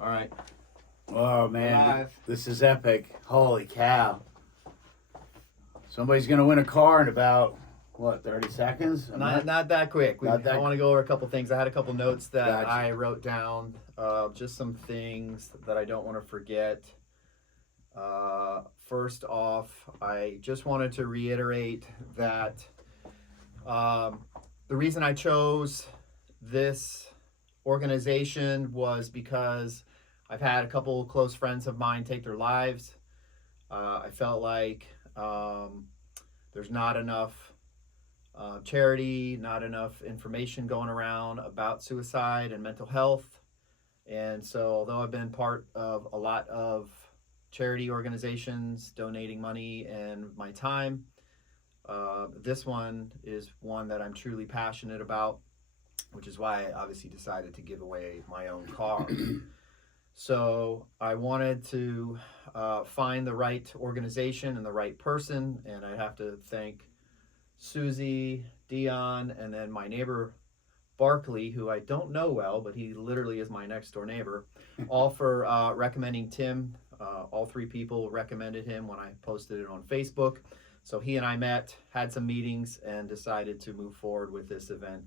All right. Oh man, Live. this is epic! Holy cow! Somebody's gonna win a car in about what 30 seconds? Not that quick. Not that- I want to go over a couple things. I had a couple notes that Gotcha. I wrote down. Just some things that I don't want to forget. First off, I just wanted to reiterate that the reason I chose this organization was because I've had a couple close friends of mine take their lives. I felt like there's not enough charity, not enough information going around about suicide and mental health. And so, although I've been part of a lot of charity organizations donating money and my time, this one is one that I'm truly passionate about, which is why I obviously decided to give away my own car. So I wanted to find the right organization and the right person, and I have to thank Susie, Dion, and then my neighbor Barkley, who I don't know well, but he literally is my next door neighbor, all for recommending Tim. All three people recommended him when I posted it on Facebook. So he and I met, had some meetings, and decided to move forward with this event,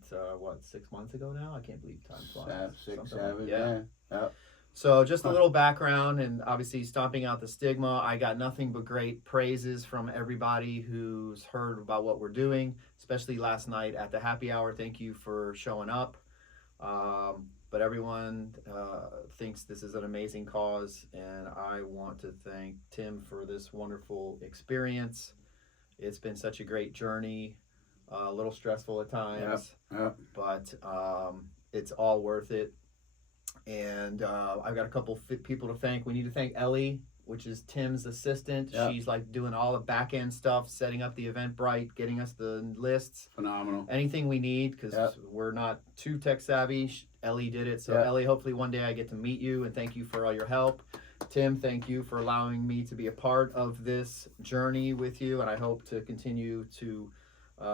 6 months ago now? I can't believe time flies. 6, Something 7, yeah. Yep. So just a little background, and obviously Stomping Out the Stigma. I got nothing but great praises from everybody who's heard about what we're doing, especially last night at the happy hour. Thank you for showing up. But everyone thinks this is an amazing cause, and I want to thank Tim for this wonderful experience. It's been such a great journey, a little stressful at times, but it's all worth it. And I've got a couple people to thank. We need to thank Ellie, which is Tim's assistant. Yep. She's like doing all the back end stuff, setting up the Eventbrite, getting us the lists. Phenomenal. Anything we need, because we're not too tech savvy. Ellie did it. So Ellie, hopefully one day I get to meet you, and thank you for all your help. Tim, thank you for allowing me to be a part of this journey with you, and I hope to continue to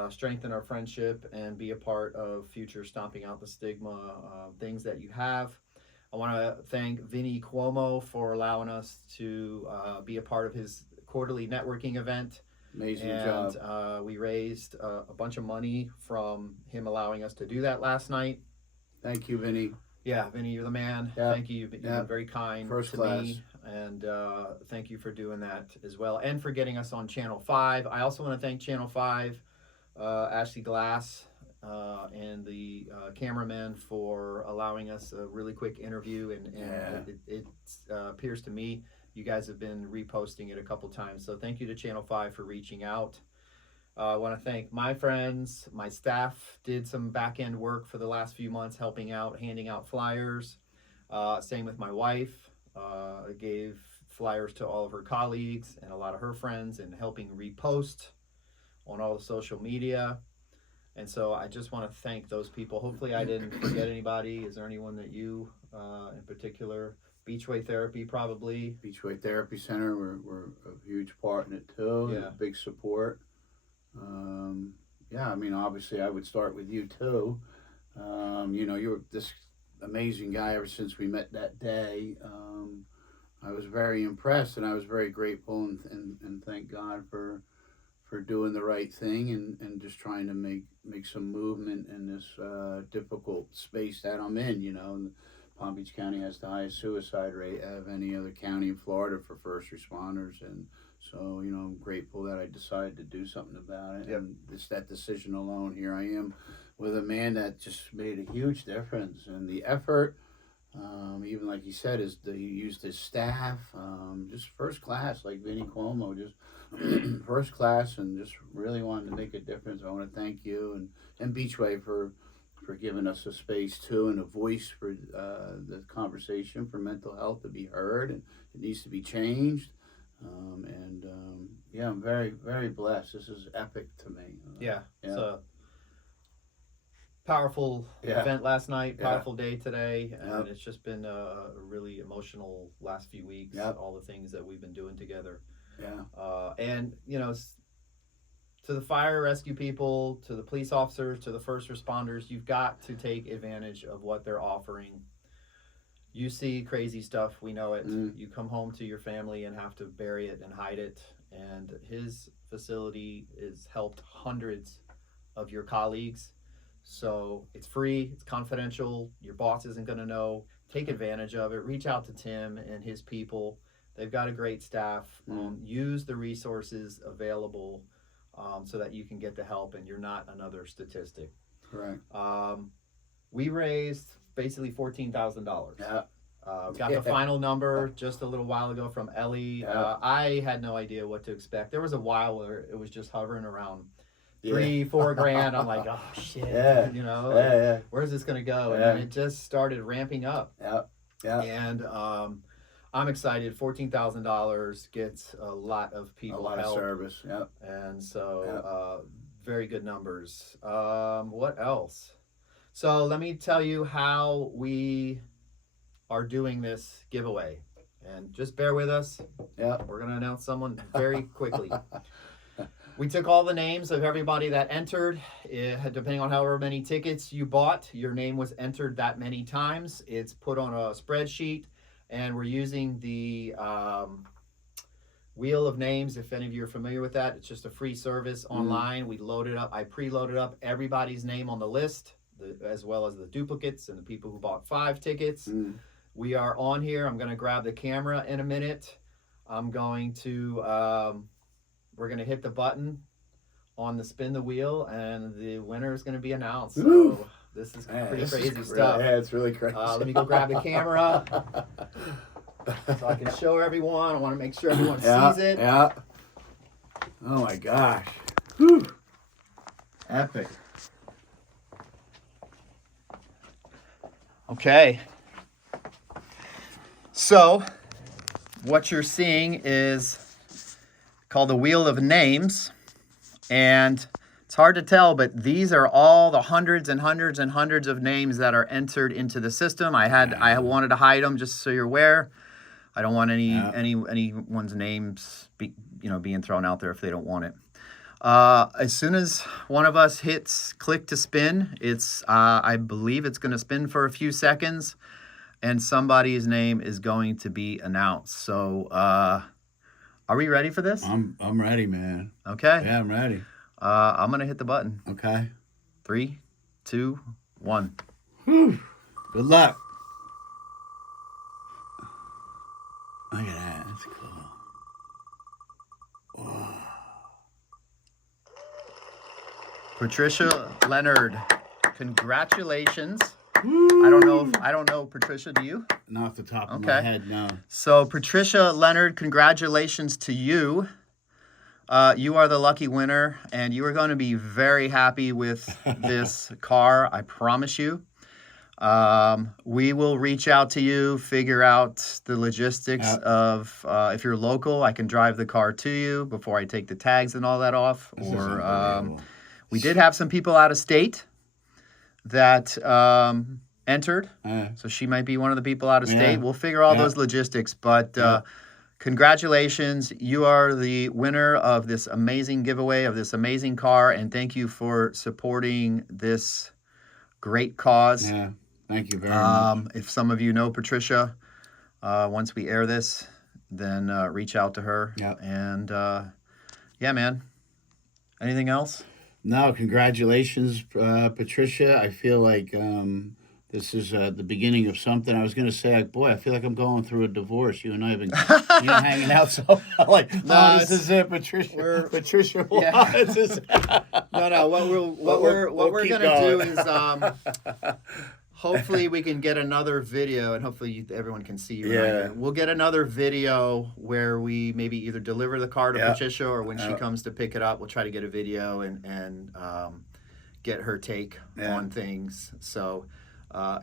strengthen our friendship and be a part of future Stomping Out the Stigma things that you have. I want to thank Vinny Cuomo for allowing us to be a part of his quarterly networking event. Amazing and, job. We raised a bunch of money from him allowing us to do that last night. Thank you, Vinny. Yeah, Vinny, you're the man. Yep. Thank you. You've been very kind First to class. me. And thank you for doing that as well. And for getting us on Channel 5. I also want to thank Channel 5, Ashley Glass, and the cameraman for allowing us a really quick interview. And it appears to me you guys have been reposting it a couple times. So thank you to Channel 5 for reaching out. I want to thank my friends. My staff did some back-end work for the last few months, helping out, handing out flyers. Same with my wife. Gave flyers to all of her colleagues and a lot of her friends, and helping repost on all the social media. And so I just want to thank those people. Hopefully I didn't forget anybody. Is there anyone that you in particular? Beachway Therapy, probably. Beachway Therapy Center, we're a huge part in it too. Yeah. Big support. I mean, obviously I would start with you too. You're this amazing guy ever since we met that day. I was very impressed, and I was very grateful, and thank God for doing the right thing, and just trying to make some movement in this difficult space that I'm in. And Palm Beach County has the highest suicide rate of any other county in Florida for first responders, and so I'm grateful that I decided to do something about it. Yep. And it's that decision alone. Here I am with a man that just made a huge difference, and the effort. Even like he said, he used his staff, just first class, like Vinny Cuomo, just first class, and just really wanted to make a difference. I want to thank you and Beachway for giving us a space too, and a voice for the conversation for mental health to be heard, and it needs to be changed. I'm very, very blessed. This is epic to me. So powerful event last night, powerful day today, and it's just been a really emotional last few weeks. All the things that we've been doing together. And to the fire rescue people, to the police officers, to the first responders, you've got to take advantage of what they're offering. You see crazy stuff, we know it. Mm. You come home to your family and have to bury it and hide it. And his facility has helped hundreds of your colleagues. So it's free, it's confidential. Your boss isn't going to know. Take advantage of it. Reach out to Tim and his people. They've got a great staff. Use the resources available so that you can get the help and you're not another statistic. Correct. We raised basically $14,000. Yeah. Got the final number just a little while ago from Ellie. Yeah. I had no idea what to expect. There was a while where it was just hovering around Yeah. $3-4 grand. I'm like, oh shit, Yeah. you know, Yeah, yeah. where's this gonna go? And Yeah. then it just started ramping up. Yeah. Yeah. And I'm excited. $14,000 gets a lot of people A lot help. of service. Yeah. And so very good numbers. What else? So let me tell you how we are doing this giveaway. And just bear with us. Yeah. We're going to announce someone very quickly. We took all the names of everybody that entered. Depending on however many tickets you bought, your name was entered that many times. It's put on a spreadsheet, and we're using the Wheel of Names. If any of you are familiar with that, it's just a free service online. We loaded up, I preloaded up everybody's name on the list, as well as the duplicates and the people who bought 5 tickets. We are on here. I'm going to grab the camera in a minute. I'm going to, we're going to hit the button on the spin the wheel, and the winner is going to be announced. So this is pretty crazy stuff. Yeah, it's really crazy. Let me go grab the camera so I can show everyone. I want to make sure everyone sees it. Yeah. Oh my gosh. Whew. Epic. Okay. So, what you're seeing is called the Wheel of Names, and it's hard to tell, but these are all the hundreds and hundreds and hundreds of names that are entered into the system. I wanted to hide them just so you're aware. I don't want anyone's names being thrown out there if they don't want it. As soon as one of us hits click to spin, I believe it's going to spin for a few seconds, and somebody's name is going to be announced. So, are we ready for this? I'm ready, man. Okay. Yeah, I'm ready. I'm going to hit the button. Okay. 3, 2, 1. Whew. Good luck. Look at that. That's cool. Whoa. Patricia Leonard, congratulations. I don't know, Patricia, do you? Not off the top of my head, no. So, Patricia Leonard, congratulations to you. You are the lucky winner, and you are going to be very happy with this car, I promise you. We will reach out to you, figure out the logistics of, if you're local, I can drive the car to you before I take the tags and all that off. We did have some people out of state that entered, so she might be one of the people out of state. We'll figure all those logistics, but congratulations. You are the winner of this amazing giveaway of this amazing car, and thank you for supporting this great cause. Yeah, thank you very much. If some of you know Patricia, once we air this, then reach out to her. And yeah, man. Anything else? No, congratulations, Patricia. I feel like this is the beginning of something. I was going to say, boy, I feel like I'm going through a divorce. You and I have been hanging out so like, this is it, Patricia. Patricia, this is No. What we're going to do is hopefully we can get another video, and hopefully everyone can see you. Right? We'll get another video where we maybe either deliver the car to Patricia, or when she comes to pick it up, we'll try to get a video and get her take on things. So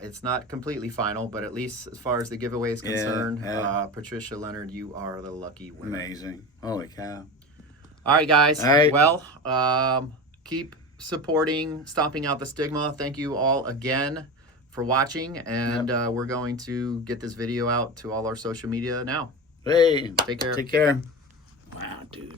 it's not completely final, but at least as far as the giveaway is concerned, Patricia Leonard, you are the lucky winner. Amazing. Holy cow. All right, guys. All right. Well, keep supporting Stomping Out the Stigma. Thank you all again for watching, and we're going to get this video out to all our social media now. Hey, Take care. Take care. Wow, dude.